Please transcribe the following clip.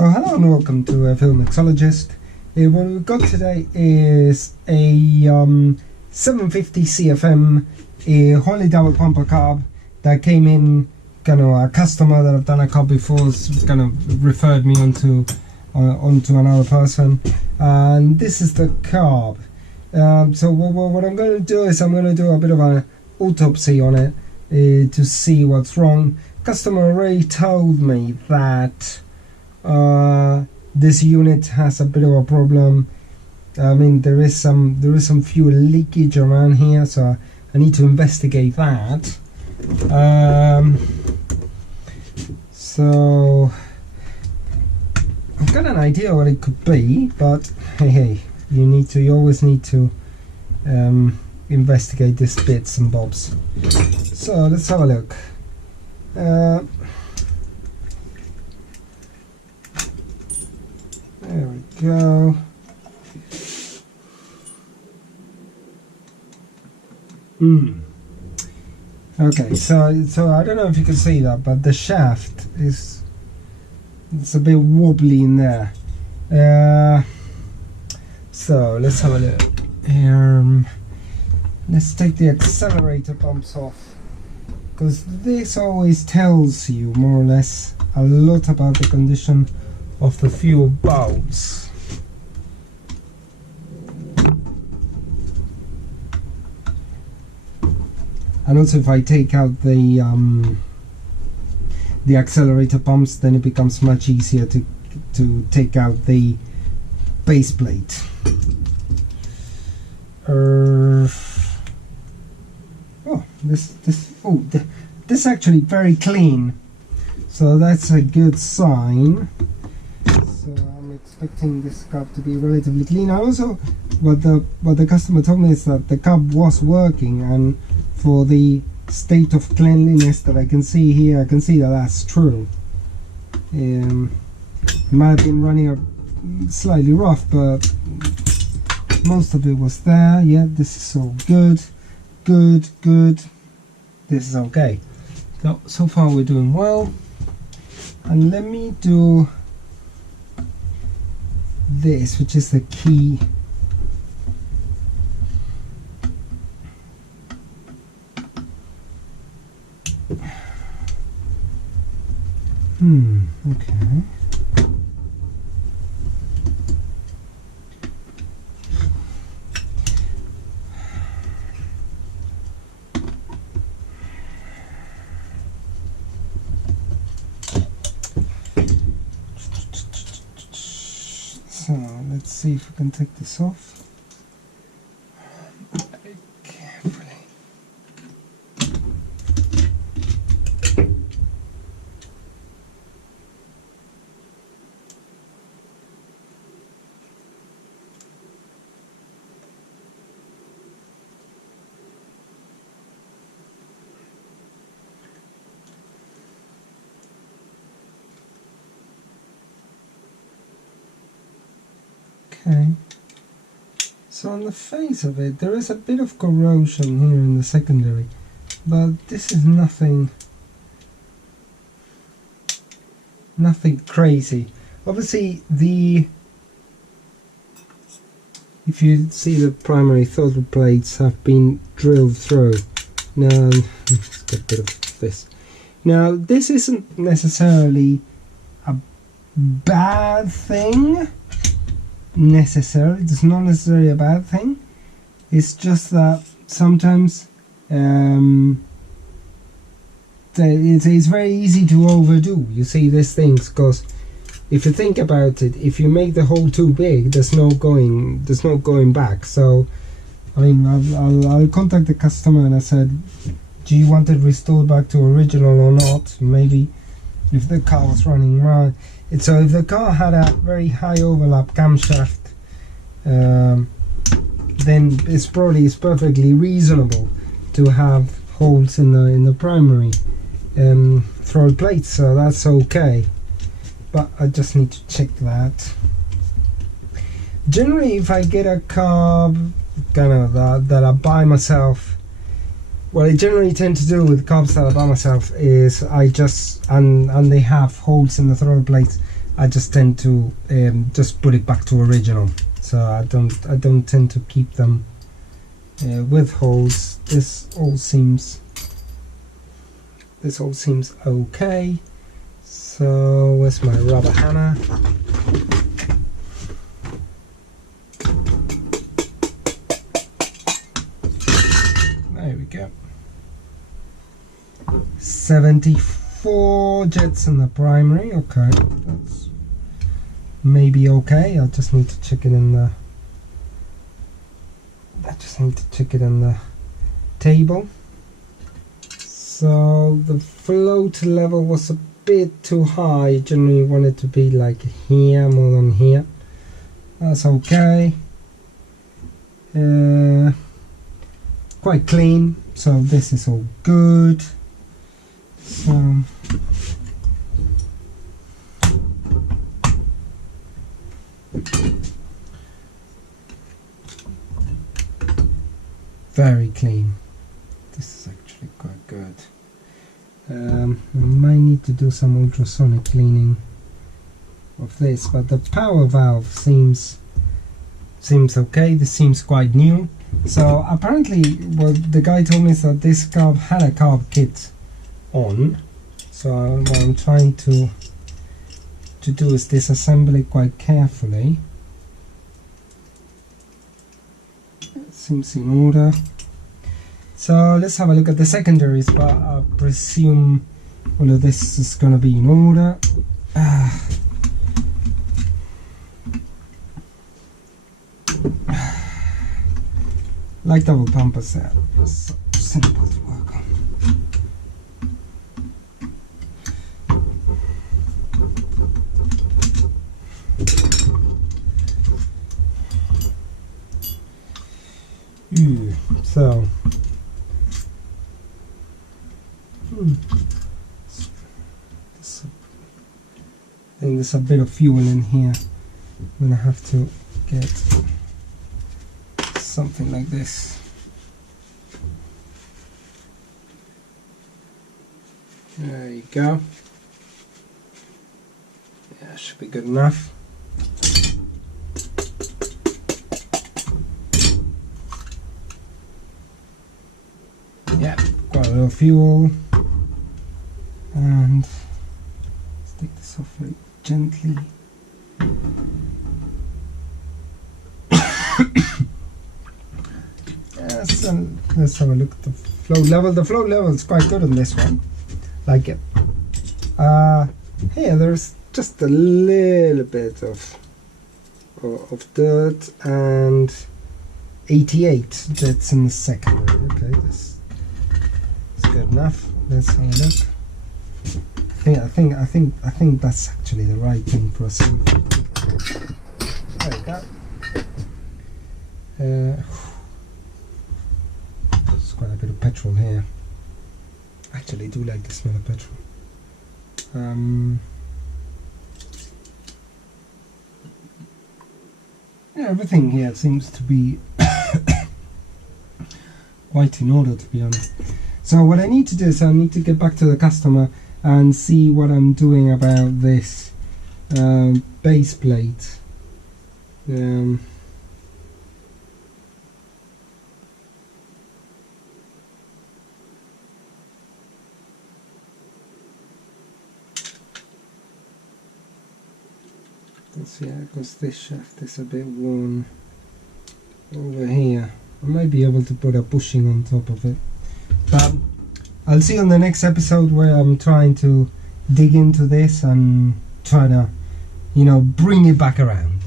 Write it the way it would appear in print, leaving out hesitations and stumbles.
So hello and welcome to Mixologist. What we've got today is a 750 CFM Holley double pumper carb that came in. Kind of a customer that I've done a carb before kind of referred me onto another person, and this is the carb. So what I'm going to do is I'm going to do a bit of an autopsy on it to see what's wrong. Customer already told me that this unit has a bit of a problem. I mean, there is some fuel leakage around here, so I need to investigate that. So I've got an idea what it could be, but hey, you always need to investigate these bits and bobs. So let's have a look. There we go. Okay, so I don't know if you can see that, but the shaft it's a bit wobbly in there. So let's have a look. Let's take the accelerator pumps off, because this always tells you more or less a lot about the condition of the fuel bulbs. And also, if I take out the accelerator pumps, then it becomes much easier to take out the base plate. This is actually very clean, so that's a good sign. So I'm expecting this carb to be relatively clean. Also, what the customer told me is that the carb was working, and for the state of cleanliness that I can see here, I can see that that's true. It might have been running slightly rough, but most of it was there. Yeah, this is all good. This is okay. So far we're doing well. And let me do this, which is the key. Okay. So let's see if we can take this off. Carefully. Okay, so on the face of it there is a bit of corrosion here in the secondary, but this is nothing crazy. Obviously, if you see, the primary throttle plates have been drilled through. Now let's get a bit of this. Now this isn't necessarily a bad thing. It's not necessarily a bad thing. It's just that sometimes it's very easy to overdo. You see these things, because if you think about it, if you make the hole too big, there's no going back. So I mean, I'll contact the customer and I said, do you want it restored back to original or not? Maybe if the car was running right. So if the car had a very high overlap camshaft, then it's perfectly reasonable to have holes in the primary throttle plates. So that's okay. But I just need to check that. Generally, if I get a carb kind of that I buy myself, what I generally tend to do with carbs that I buy myself is I just, and they have holes in the throttle plates, I just tend to just put it back to original. So I don't tend to keep them with holes. This all seems okay. So where's my rubber hammer? There we go. 74 jets in the primary. Okay, that's maybe okay. I just need to check it in the. I just need to check it in the table. So the float level was a bit too high. Generally want it to be like here more than here. That's okay. Quite clean, so this is all good. So very clean. This is actually quite good. I might need to do some ultrasonic cleaning of this, but the power valve seems okay. This seems quite new. So apparently what the guy told me is that this carb had a carb kit on. So what I'm trying to do is disassemble it quite carefully. It seems in order. So let's have a look at the secondaries, but I presume all of this is going to be in order. Like double pumpers, there, so simple to work on. So I think there's a bit of fuel in here. I'm gonna have to get something like this. There you go. Yeah, should be good enough. Yeah, quite a little fuel. And let's take this off very gently. Let's have a look at the flow level. The flow level is quite good on this one. Like it. Here there's just a little bit of dirt, and 88 jets in the secondary. Okay, this is good enough. Let's have a look. I think that's actually the right thing for us. There we go. There's quite a bit of petrol here. I actually do like the smell of petrol. Yeah, everything here seems to be quite in order, to be honest. So what I need to do is I need to get back to the customer and see what I'm doing about this base plate. Let's see, because this shaft is a bit worn over here. I might be able to put a bushing on top of it, but I'll see you on the next episode, where I'm trying to dig into this and try to, bring it back around.